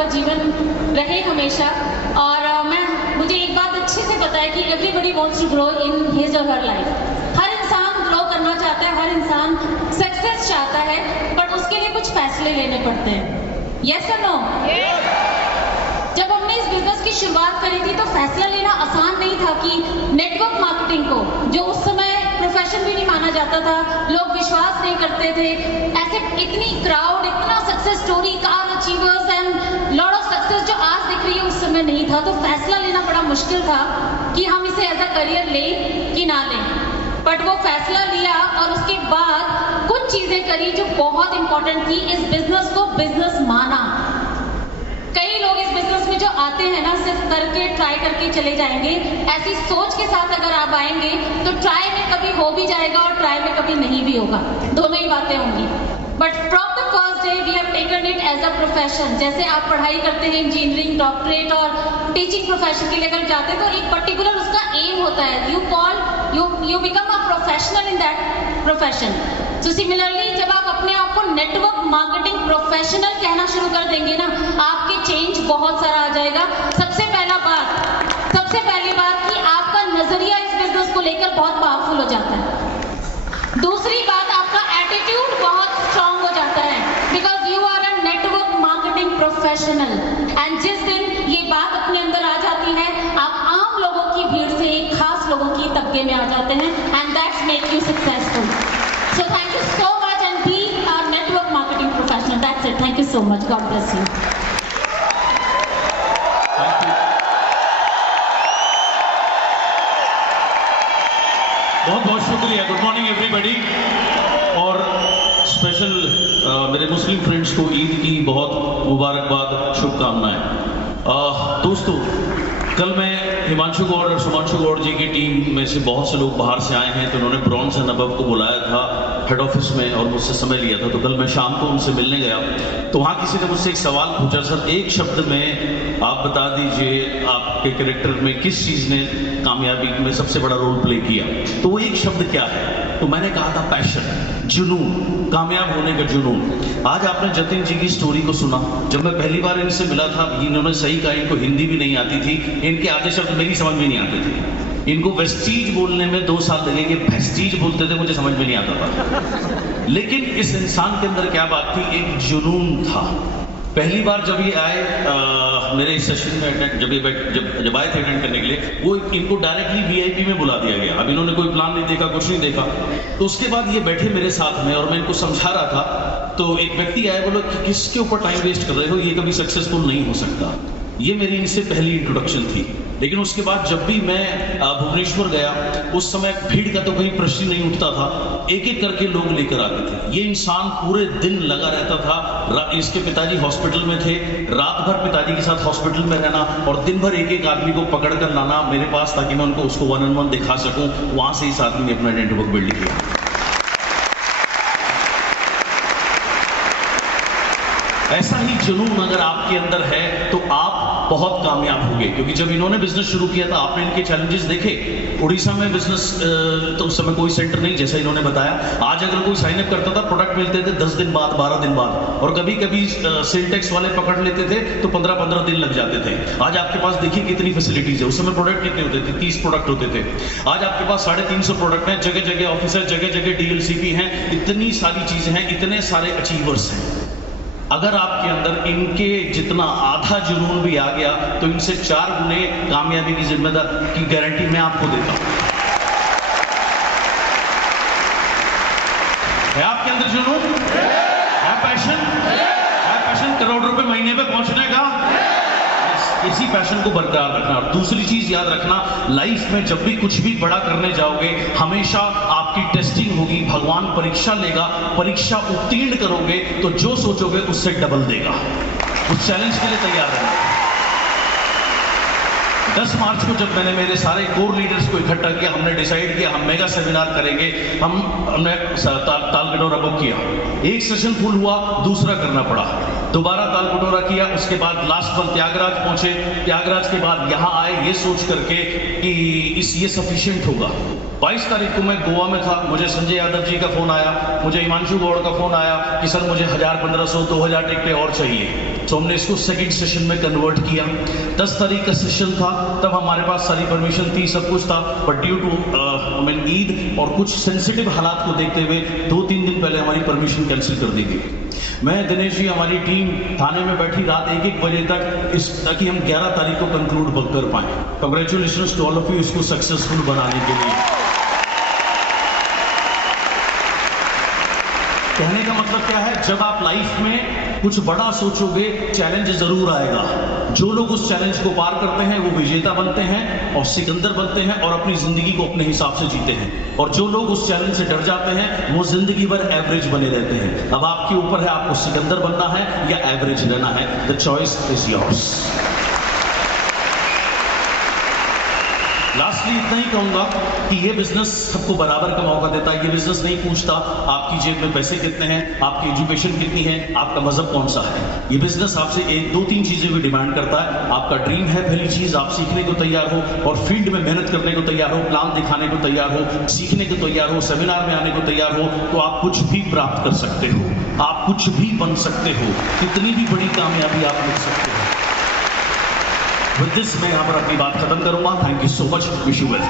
आपका जीवन रहे हमेशा। और मुझे एक बात अच्छे से पता है कि everybody wants to grow in his or her life. हर इंसान ग्रो करना चाहता है, हर इंसान सक्सेस चाहता है, बट उसके लिए कुछ फैसले लेने पड़ते हैं। यस और नो? जब हमने इस बिजनेस की शुरुआत करी थी तो फैसला लेना आसान नहीं था कि नेटवर्क मार्केटिंग को, जो उस समय प्रोफेशन भी नहीं माना जाता था, लोग विश्वास नहीं करते थे, ऐसे इतनी क्राउड, इतना success story, car achievers and lot of success जो आज दिख रही है उस समय नहीं था। तो फैसला लेना बड़ा मुश्किल था कि हम इसे एज अ करियर लें कि ना लें। बट वो फैसला लिया और उसके बाद कुछ चीजें करी जो बहुत इंपॉर्टेंट थी। इस बिजनेस को बिजनेस माना। कई लोग इस बिजनेस में जो आते हैं ना, सिर्फ करके ट्राई करके चले जाएंगे। ऐसी सोच के साथ अगर आप आएंगे तो ट्राई में कभी हो भी जाएगा और ट्राई में कभी नहीं भी होगा, दोनों ही बातें होंगी। But from the first day we have taken it as a profession. जैसे आप पढ़ाई करते हैं, इंजीनियरिंग, डॉक्टरेट और टीचिंग प्रोफेशन के लिए अगर जाते हैं तो एक पर्टिकुलर उसका एम होता है। You become a professional in that profession. So similarly जब आप अपने आप को नेटवर्क मार्केटिंग प्रोफेशनल कहना शुरू कर देंगे ना, आपके चेंज बहुत सारा आ जाएगा। सबसे पहली बात कि आपका नजरिया इस बिजनेस को लेकर बहुत पावरफुल हो जाता है। दूसरी बात, आपका एटीट्यूड बहुत स्ट्रांग हो जाता है, because you are a network marketing professional. And जिस दिन ये बात अपने अंदर आ जाती है, आप आम लोगों की भीड़ से एक खास लोगों की तबके में आ जाते हैं, and that's make you successful. So thank you so much and be our network marketing professional. That's it. Thank you so much. God bless you. Thank you. बहुत बहुत शुक्रिया। Good morning everybody. और स्पेशल मेरे Muslim friends को ईद की बहुत मुबारकबाद, शुभकामनाएं। दोस्तों, कल मैं हिमांशु गौड़ और सुमांशु गौड़ जी की टीम में से बहुत से लोग बाहर से आए हैं, तो उन्होंने ब्रॉन्स एंड अबव को बुलाया था हेड ऑफिस में और मुझसे समय लिया था। तो कल मैं शाम को उनसे मिलने गया तो वहाँ किसी ने मुझसे एक सवाल पूछा, सर एक शब्द में आप बता दीजिए आपके कैरेक्टर में किस चीज़ ने कामयाबी में सबसे बड़ा रोल प्ले किया। तो वो एक शब्द क्या है? तो मैंने कहा था पैशन, जुनून, कामयाब होने का जुनून। आज आपने जतिन जी की स्टोरी को सुना। जब मैं पहली बार इनसे मिला था, इन्होंने सही कहा, इनको हिंदी भी नहीं आती थी, इनके आधे शब्द मेरी समझ में नहीं आते थे। इनको वेस्टीज बोलने में 2 साल लगेंगे, वेस्टीज बोलते थे, मुझे समझ में नहीं आता था। लेकिन इस इंसान के अंदर क्या बात थी? एक जुनून था। पहली बार जब ये आए मेरे इस सेशन में जब आए थे अटेंड करने के लिए, वो इनको डायरेक्टली वीआईपी में बुला दिया गया। अब इन्होंने कोई प्लान नहीं देखा, कुछ नहीं देखा। तो उसके बाद ये बैठे मेरे साथ में और मैं इनको समझा रहा था, तो एक व्यक्ति आया, बोला कि किसके ऊपर टाइम वेस्ट कर रहे हो, ये कभी सक्सेसफुल नहीं हो सकता। ये मेरी इनसे पहली इंट्रोडक्शन थी। लेकिन उसके बाद जब भी मैं भुवनेश्वर गया, उस समय भीड़ का तो कोई प्रश्न नहीं उठता था, एक एक करके लोग लेकर आते थे। ये इंसान पूरे दिन लगा रहता था। इसके पिताजी हॉस्पिटल में थे, रात भर पिताजी के साथ हॉस्पिटल में रहना और दिन भर एक एक आदमी को पकड़ कर लाना मेरे पास, ताकि मैं उनको उसको 1-on-1 दिखा सकूं। वहां से इस आदमी ने अपना नेटवर्क बिल्ड किया। ऐसा ही जुनून अगर आपके अंदर है तो आप बहुत कामयाब होंगे। क्योंकि जब इन्होंने बिजनेस शुरू किया था, आपने इनके चैलेंजेस देखे। उड़ीसा में बिजनेस तो उस समय कोई सेंटर नहीं, जैसा इन्होंने बताया। आज अगर कोई साइन अप करता था, प्रोडक्ट मिलते थे 10 दिन बाद, 12 दिन बाद, और कभी कभी सेल टैक्स वाले पकड़ लेते थे तो 15-15 दिन लग जाते थे। आज आपके पास देखिए कितनी फैसिलिटीज है। उस समय प्रोडक्ट कितने होते थे? 30 प्रोडक्ट होते थे। आज आपके पास 350 प्रोडक्ट हैं, जगह जगह ऑफिस है, जगह जगह डीएलसीपी हैं, इतनी सारी चीजें हैं, इतने सारे अचीवर्स हैं। अगर आपके अंदर इनके जितना आधा जुनून भी आ गया तो इनसे 4 गुने कामयाबी की जिम्मेदारी की गारंटी मैं आपको देता हूं। है आपके अंदर जुनून? है पैशन? है पैशन करोड़ रुपए महीने पे पहुंचने का? इसी पैशन को बरकरार रखना। और दूसरी चीज याद रखना, लाइफ में जब भी कुछ भी बड़ा करने जाओगे, हमेशा आपकी टेस्टिंग होगी, भगवान परीक्षा लेगा। परीक्षा उत्तीर्ण करोगे तो जो सोचोगे उससे डबल देगा। उस चैलेंज के लिए तैयार रहना। 10 मार्च को जब मैंने मेरे सारे कोर लीडर्स को इकट्ठा किया, हमने डिसाइड किया हम मेगा सेमिनार करेंगे। हमने तालकटोरा बुक किया। एक सेशन फुल हुआ, दूसरा करना पड़ा, दोबारा तालकटोरा किया। उसके बाद लास्ट मंथ त्यागराज पहुंचे। त्यागराज के बाद यहाँ आए ये सोच करके कि ये सफिशिएंट होगा। 22 तारीख को मैं गोवा में था। मुझे संजय यादव जी का फोन आया, मुझे हिमांशु गौड़ का फोन आया कि सर मुझे 1000, 1500, 2000 टिकटें और चाहिए। तो हमने इसको सेकंड सेशन में कन्वर्ट किया। 10 तारीख का सेशन था, तब हमारे पास सारी परमिशन थी, सब कुछ था, बट ड्यू टू ईद और कुछ सेंसिटिव हालात को देखते हुए 2-3 दिन पहले हमारी परमिशन कैंसिल कर दी गई। मैं, दिनेश जी, हमारी टीम थाने में बैठी रात 1-1 बजे तक ताकि हम 11 तारीख को कंक्लूड कर पाए। Congratulations to all of you इसको सक्सेसफुल बनाने के लिए। कहने का मतलब क्या है, जब आप लाइफ में कुछ बड़ा सोचोगे चैलेंज जरूर आएगा। जो लोग उस चैलेंज को पार करते हैं वो विजेता बनते हैं और सिकंदर बनते हैं और अपनी जिंदगी को अपने हिसाब से जीते हैं, और जो लोग उस चैलेंज से डर जाते हैं वो जिंदगी भर एवरेज बने रहते हैं। अब आपके ऊपर है, आपको सिकंदर बनना है या एवरेज रहना है। The choice is yours. Lastly इतना ही कहूंगा कि ये बिजनेस सबको बराबर का मौका देता है। ये बिजनेस नहीं पूछता आपकी जेब में पैसे कितने हैं, आपकी एजुकेशन कितनी है, आपका मजहब कौन सा है। ये बिजनेस आपसे 1-2-3 चीजें भी डिमांड करता है। आपका ड्रीम है, पहली चीज आप सीखने को तैयार हो और फील्ड में मेहनत करने को तैयार हो, प्लान दिखाने को तैयार हो, सीखने को तैयार हो, सेमिनार में आने को तैयार हो, तो आप कुछ भी प्राप्त कर सकते हो, आप कुछ भी बन सकते हो, कितनी भी बड़ी कामयाबी आप मिल सकते हो। विद दिस मैं यहाँ पर अपनी बात खत्म करूंगा। Thank you so much, wish you well.